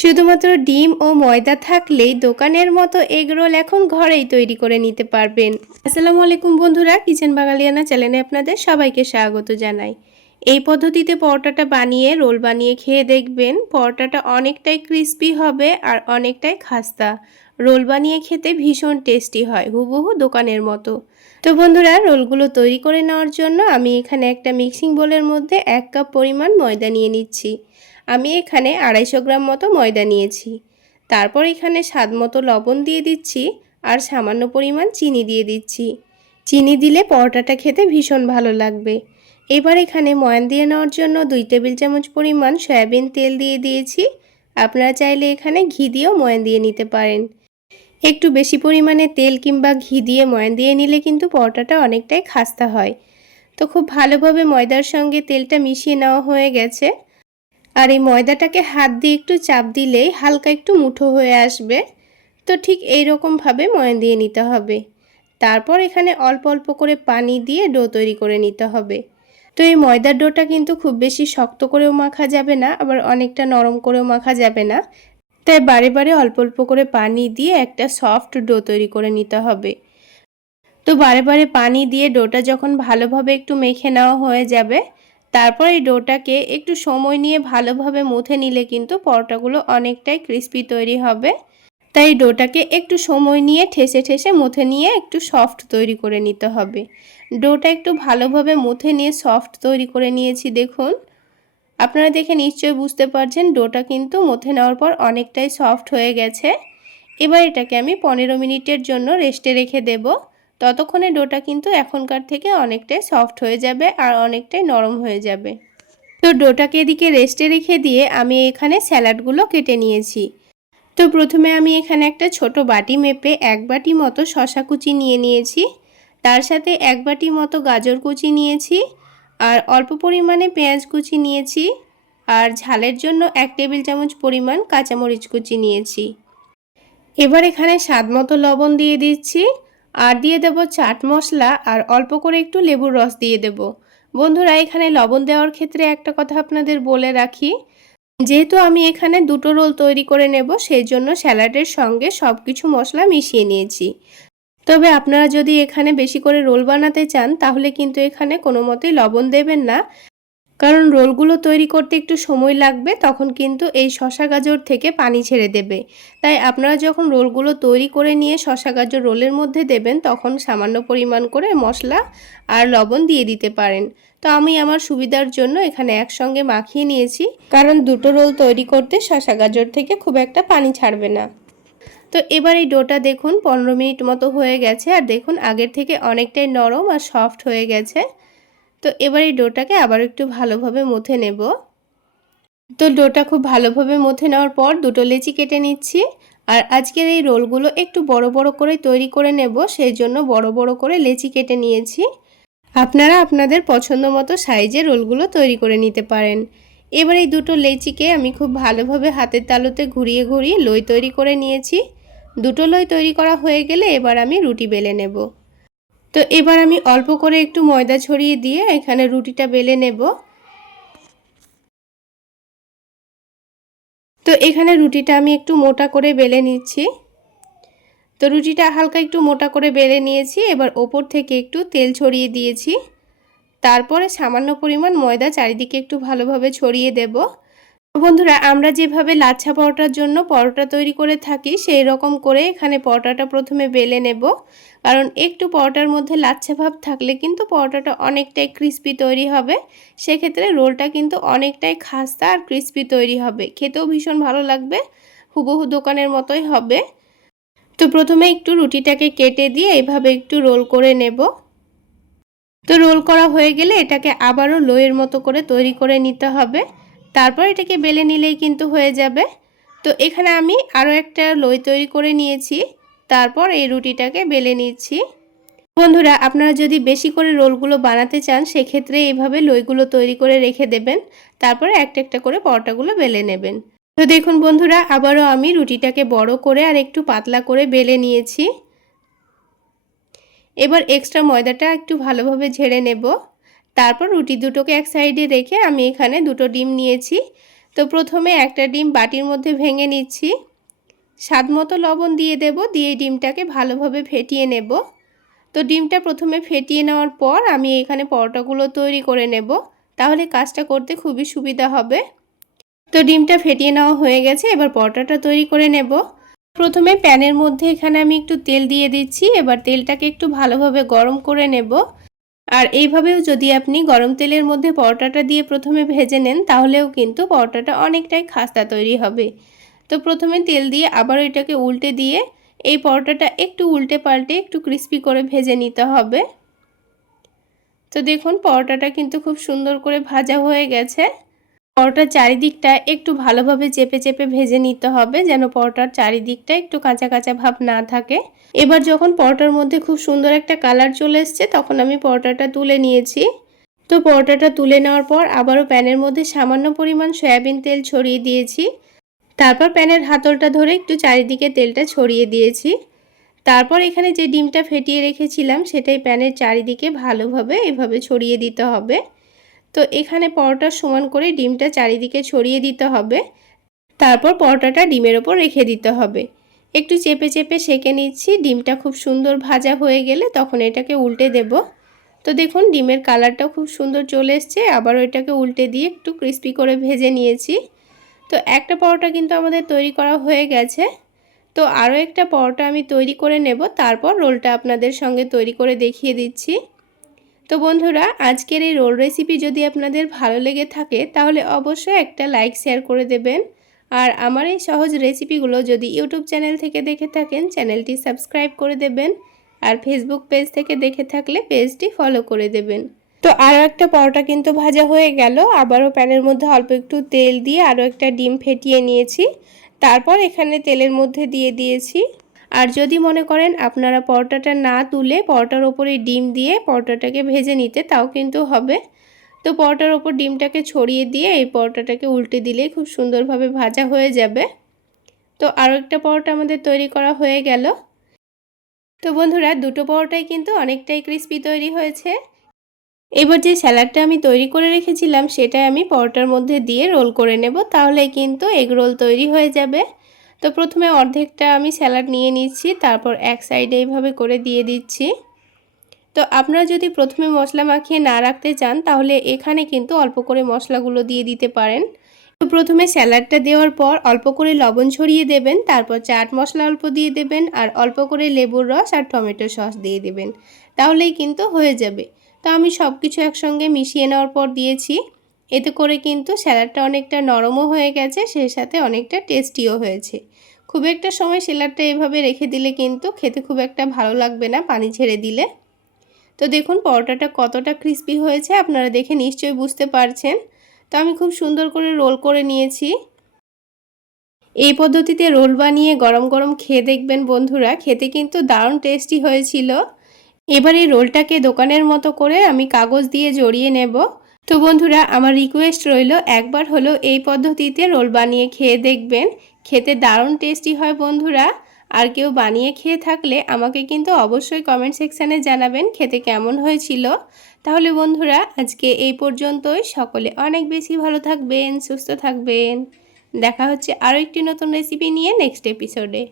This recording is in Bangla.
শুধুমাত্র ডিম ও ময়দা থাকলেই দোকানের মতো এগ রোল এখন ঘরেই তৈরি করে নিতে পারবেন। আসসালামু আলাইকুম বন্ধুরা, কিচেন বাঙালিয়ানা চ্যানেলে আপনাদের সবাইকে স্বাগত জানাই। এই পদ্ধতিতে পরোটাটা বানিয়ে, রোল বানিয়ে খেয়ে দেখবেন পরোটাটা অনেকটাই ক্রিস্পি হবে আর অনেকটাই খাস্তা। রোল বানিয়ে খেতে ভীষণ টেস্টি হয়, হুবহু দোকানের মতো। তো বন্ধুরা, রোলগুলো তৈরি করে নেওয়ার জন্য আমি এখানে একটা মিক্সিং বোলের মধ্যে এক কাপ পরিমাণ ময়দা নিয়ে নিচ্ছি। আমি এখানে আড়াইশো গ্রাম মতো ময়দা নিয়েছি। তারপর এখানে স্বাদ মতো লবণ দিয়ে দিচ্ছি আর সামান্য পরিমাণ চিনি দিয়ে দিচ্ছি। চিনি দিলে পরোটাটা খেতে ভীষণ ভালো লাগবে। এবার এখানে ময়ান দিয়ে নেওয়ার জন্য দুই টেবিল চামচ পরিমাণ সয়াবিন তেল দিয়ে দিয়েছি। আপনারা চাইলে এখানে ঘি দিয়েও ময়ান দিয়ে নিতে পারেন। একটু বেশি পরিমাণে তেল কিংবা ঘি দিয়ে ময়ান দিয়ে নিলে কিন্তু পরোটাটা অনেকটাই খাস্তা হয়। তো খুব ভালোভাবে ময়দার সঙ্গে তেলটা মিশিয়ে নেওয়া হয়ে গেছে। আর এই ময়দাটাকে হাত দিয়ে একটু চাপ দিলেই হালকা একটু মুঠো হয়ে আসবে। তো ঠিক এই রকমভাবে দিয়ে নিতে হবে। তারপর এখানে অল্প অল্প করে পানি দিয়ে ডো তৈরি করে নিতে হবে। তো এই ময়দার ডোটা কিন্তু খুব বেশি শক্ত করেও মাখা যাবে না, আবার অনেকটা নরম করেও মাখা যাবে না। তাই বারে বারে অল্প অল্প করে পানি দিয়ে একটা সফট ডো তৈরি করে নিতে হবে। তো বারে বারে পানি দিয়ে ডোটা যখন ভালোভাবে একটু মেখে নেওয়া হয়ে যাবে তারপর এই ডোটাকে একটু সময় নিয়ে ভালোভাবে মুথে নিলে কিন্তু পরোটাগুলো অনেকটাই ক্রিস্পি তৈরি হবে। তাই ডোটাকে একটু সময় নিয়ে ঠেসে ঠেসে মুথে নিয়ে একটু সফট তৈরি করে নিতে হবে। ডোটা একটু ভালোভাবে মুথে নিয়ে সফট তৈরি করে নিয়েছি, দেখুন। আপনারা দেখে নিশ্চয়ই বুঝতে পারছেন, ডোটা কিন্তু মুথে নেওয়ার পর অনেকটাই সফট হয়ে গেছে। এবার এটাকে আমি পনেরো মিনিটের জন্য রেস্টে রেখে দেবো। ততক্ষণে ডোটা কিন্তু এখনকার থেকে অনেকটাই সফট হয়ে যাবে আর অনেকটাই নরম হয়ে যাবে। তো ডোটাকে এদিকে রেস্টে রেখে দিয়ে আমি এখানে স্যালাডগুলো কেটে নিয়েছি। তো প্রথমে আমি এখানে একটা ছোট বাটি মেপে এক বাটি মতো শশা কুচি নিয়ে নিয়েছি। তার সাথে এক বাটি মতো গাজর কুচি নিয়েছি আর অল্প পরিমাণে পেঁয়াজ কুচি নিয়েছি আর ঝালের জন্য এক টেবিল চামচ পরিমাণ কাঁচামরিচ কুচি নিয়েছি। এবার এখানে স্বাদ মতো লবণ দিয়ে দিচ্ছি। আর দিয়ে দেব চাট মশলা আর অল্প করে একটু লেবুর রস দিয়ে দেব। বন্ধুরা, এখানে লবণ দেওয়ার ক্ষেত্রে একটা কথা আপনাদের বলে রাখি। যেহেতু আমি এখানে দুটো রোল তৈরি করে নেব, সেই জন্য স্যালাডের সঙ্গে সব কিছু মশলা মিশিয়ে নিয়েছি। তবে আপনারা যদি এখানে বেশি করে রোল বানাতে চান, তাহলে কিন্তু এখানে কোনো মতেই লবণ দেবেন না। কারণ রোলগুলো তৈরি করতে একটু সময় লাগবে, তখন কিন্তু এই শশা গাজর থেকে পানি ছেড়ে দেবে। তাই আপনারা যখন রোলগুলো তৈরি করে নিয়ে শশা গাজর রোলের মধ্যে দেবেন, তখন সামান্য পরিমাণ করে মশলা আর লবণ দিয়ে দিতে পারেন। তো আমি আমার সুবিধার জন্য এখানে একসঙ্গে মাখিয়ে নিয়েছি, কারণ দুটো রোল তৈরি করতে শশা গাজর থেকে খুব একটা পানি ছাড়বে না। তো এবার এই ডোটা দেখুন, পনেরো মিনিট মতো হয়ে গেছে, আর দেখুন আগের থেকে অনেকটাই নরম আর সফট হয়ে গেছে। তো এবার এই ডোটাকে আবার একটু ভালোভাবে মুথে নেব। তো ডোটা খুব ভালোভাবে মুথে নেওয়ার পর দুটো লেচি কেটে নিচ্ছি। আর আজকের এই রোলগুলো একটু বড় বড় করে তৈরি করে নেব, সেই জন্য বড় বড় করে লেচি কেটে নিয়েছি। আপনারা আপনাদের পছন্দ মতো সাইজের রোলগুলো তৈরি করে নিতে পারেন। এবার এই দুটো লেচিকে আমি খুব ভালোভাবে হাতের তালুতে ঘুরিয়ে ঘুরিয়ে লই তৈরি করে নিয়েছি। দুটো লই তৈরি করা হয়ে গেলে এবার আমি রুটি বেলে নেব। তো এবার আমি অল্প করে একটু ময়দা ছড়িয়ে দিয়ে এখানে রুটিটা বেলে নেব। তো এখানে রুটিটা আমি একটু মোটা করে বেলে নিচ্ছি। তো রুটিটা হালকা একটু মোটা করে বেলে নিয়েছি, এবার ওপর থেকে একটু তেল ছড়িয়ে দিয়েছি। তারপরে সামান্য পরিমাণ ময়দা চারিদিকে একটু ভালোভাবে ছড়িয়ে দেব। বন্ধুরা, আমরা যেভাবে লাচ্ছা পরোটার জন্য পরোটা তৈরি করে থাকি, সেই রকম করে এখানে পরোটাটা প্রথমে বেলে নেব। কারণ একটু পরোটার মধ্যে লাচ্ছা ভাব থাকলে কিন্তু পরোটাটা অনেকটাই ক্রিস্পি তৈরি হবে। সেক্ষেত্রে রোলটা কিন্তু অনেকটাই খাস্তা আর ক্রিস্পি তৈরি হবে। খেতেও ভীষণ ভালো লাগবে, হুবহু দোকানের মতোই হবে। তো প্রথমে একটু রুটিটাকে কেটে দিয়ে এভাবে একটু রোল করে নেব। তো রোল করা হয়ে গেলে এটাকে আবারও লোয়ের মতো করে তৈরি করে নিতে হবে। তারপর এটাকে বেলে নিলেই কিন্তু হয়ে যাবে। তো এখানে আমি আরও একটা লই তৈরি করে নিয়েছি। তারপর এই রুটিটাকে বেলে নিচ্ছি। বন্ধুরা, আপনারা যদি বেশি করে রোলগুলো বানাতে চান, সেক্ষেত্রে এইভাবে লইগুলো তৈরি করে রেখে দেবেন। তারপরে একটা একটা করে পরোটাগুলো বেলে নেবেন। তো দেখুন বন্ধুরা, আবারও আমি রুটিটাকে বড় করে আর একটু পাতলা করে বেলে নিয়েছি। এবার এক্সট্রা ময়দাটা একটু ভালোভাবে ঝেড়ে নেব। তারপর রুটি দুটোকে এক সাইডে রেখে আমি এখানে দুটো ডিম নিয়েছি। তো প্রথমে একটা ডিম বাটির মধ্যে ভেঙে নিচ্ছি। স্বাদ মতো লবণ দিয়ে দেব, দিয়ে ডিমটাকে ভালোভাবে ফেটিয়ে নেব। তো ডিমটা প্রথমে ফেটিয়ে নেওয়ার পর আমি এখানে পরোটাগুলো তৈরি করে নেব। তাহলে কাজটা করতে খুবই সুবিধা হবে। তো ডিমটা ফেটিয়ে নেওয়া হয়ে গেছে, এবার পরোটাটা তৈরি করে নেব। প্রথমে প্যানের মধ্যে এখানে আমি একটু তেল দিয়ে দিচ্ছি, এবার তেলটাকে একটু ভালোভাবে গরম করে নেব। আর এইভাবেও যদি আপনি গরম তেলের মধ্যে পরোটাটা দিয়ে প্রথমে ভেজে নেন, তাহলেও কিন্তু পরোটাটা অনেকটাই খাস্তা তৈরি হবে। তো প্রথমে তেল দিয়ে আবার এটাকে উল্টে দিয়ে এই পরোটাটা একটু উল্টে পাল্টে একটু ক্রিস্পি করে ভেজে নিতে হবে। তো দেখুন, পরোটাটা কিন্তু খুব সুন্দর করে ভাজা হয়ে গেছে। পরোটার চারিদিকটা একটু ভালোভাবে চেপে চেপে ভেজে নিতে হবে, যেন পরোটার চারিদিকটা একটু কাঁচা কাঁচা ভাব না থাকে। এবার যখন পরোটার মধ্যে খুব সুন্দর একটা কালার চলে এসছে, তখন আমি পরোটাটা তুলে নিয়েছি। তো পরোটাটা তুলে নেওয়ার পর আবারও প্যানের মধ্যে সামান্য পরিমাণ সয়াবিন তেল ছড়িয়ে দিয়েছি। তারপর প্যানের হাতলটা ধরে একটু চারিদিকে তেলটা ছড়িয়ে দিয়েছি। তারপর এখানে যে ডিমটা ফেটিয়ে রেখেছিলাম, সেটাই প্যানের চারিদিকে ভালোভাবে এভাবে ছড়িয়ে দিতে হবে। তো এখানে পরোটা সমান করে ডিমটা চারিদিকে ছড়িয়ে দিতে হবে। তারপর পরোটাটা ডিমের ওপর রেখে দিতে হবে। একটু চেপে চেপে সেঁকে নিচ্ছি, ডিমটা খুব সুন্দর ভাজা হয়ে গেলে তখন এটাকে উল্টে দেব। তো দেখুন, ডিমের কালারটা খুব সুন্দর চলে এসছে, আবারও এটাকে উল্টে দিয়ে একটু ক্রিস্পি করে ভেজে নিয়েছি। তো একটা পরোটা কিন্তু আমাদের তৈরি করা হয়ে গেছে। তো আরও একটা পরোটা আমি তৈরি করে নেব, তারপর রোলটা আপনাদের সঙ্গে তৈরি করে দেখিয়ে দিচ্ছি। তো বন্ধুরা, আজকের এই রোল রেসিপি যদি আপনাদের ভালো লেগে থাকে, তাহলে অবশ্যই একটা লাইক, শেয়ার করে দেবেন। আর আমার এই সহজ রেসিপিগুলো যদি ইউটিউব চ্যানেল থেকে দেখে থাকেন, চ্যানেলটি সাবস্ক্রাইব করে দেবেন। আর ফেসবুক পেজ থেকে দেখে থাকলে পেজটি ফলো করে দেবেন। তো আরও একটা পরোটা কিন্তু ভাজা হয়ে গেল। আবারও প্যানের মধ্যে অল্প একটু তেল দিয়ে আরও একটা ডিম ফেটিয়ে নিয়েছি। তারপর এখানে তেলের মধ্যে দিয়ে দিয়েছি আর যদি মনে করেন আপনারা পরোটাটা না তুলে পরোটার ওপরে ডিম দিয়ে পরোটাটাকে ভেজে নিতে, তাও কিন্তু হবে। তো পরোটার ওপর ডিমটাকে ছড়িয়ে দিয়ে এই পরোটাটাকে উল্টে দিলেই খুব সুন্দরভাবে ভাজা হয়ে যাবে। তো আরও একটা পরোটা আমাদের তৈরি করা হয়ে গেল। তো বন্ধুরা, দুটো পরোটাই কিন্তু অনেকটাই ক্রিস্পি তৈরি হয়েছে। এবার যে স্যালাডটা আমি তৈরি করে রেখেছিলাম, সেটাই আমি পরোটার মধ্যে দিয়ে রোল করে নেব, তাহলে কিন্তু এগ রোল তৈরি হয়ে যাবে। তো প্রথমে অর্ধেকটা আমি স্যালাড নিয়ে নিচ্ছি, তারপর এক সাইডে এইভাবে করে দিয়ে দিচ্ছি। তো আপনারা যদি প্রথমে মশলা মাখিয়ে না রাখতে চান, তাহলে এখানে কিন্তু অল্প করে মশলাগুলো দিয়ে দিতে পারেন। তো প্রথমে স্যালাডটা দেওয়ার পর অল্প করে লবণ ছড়িয়ে দেবেন, তারপর চাট মশলা অল্প দিয়ে দেবেন, আর অল্প করে লেবুর রস আর টমেটো সস দিয়ে দেবেন। তাহলেই কিন্তু হয়ে যাবে। তো আমি সব কিছু একসঙ্গে মিশিয়ে নেওয়ার পর দিয়েছি। এতে করে কিন্তু স্যালাডটা অনেকটা নরমও হয়ে গেছে, সেই সাথে অনেকটা টেস্টিও হয়েছে। খুব একটা সময় স্যালাডটা এভাবে রেখে দিলে কিন্তু খেতে খুব একটা ভালো লাগবে না পানি ছেড়ে দিলে। তো দেখুন, পরোটাটা কতটা ক্রিস্পি হয়েছে, আপনারা দেখে নিশ্চয়ই বুঝতে পারছেন। তো আমি খুব সুন্দর করে রোল করে নিয়েছি। এই পদ্ধতিতে রোল বানিয়ে গরম গরম খেয়ে দেখবেন বন্ধুরা, খেতে কিন্তু দারুণ টেস্টি হয়েছিল। এবার এই রোলটাকে দোকানের মতো করে আমি কাগজ দিয়ে জড়িয়ে নেব। তো বন্ধুরা, আমার রিকোয়েস্ট রইল, একবার হলো এই পদ্ধতিতে রোল বানিয়ে খেয়ে দেখবেন। খেতে দারুণ টেস্টি হয় বন্ধুরা। আর কেউ বানিয়ে খেয়ে থাকলে আমাকে কিন্তু অবশ্যই কমেন্ট সেকশানে জানাবেন খেতে কেমন হয়েছিল। তাহলে বন্ধুরা, আজকে এই পর্যন্তই। সকলে অনেক বেশি ভালো থাকবেন, সুস্থ থাকবেন। দেখা হচ্ছে আরও একটি নতুন রেসিপি নিয়ে নেক্সট এপিসোডে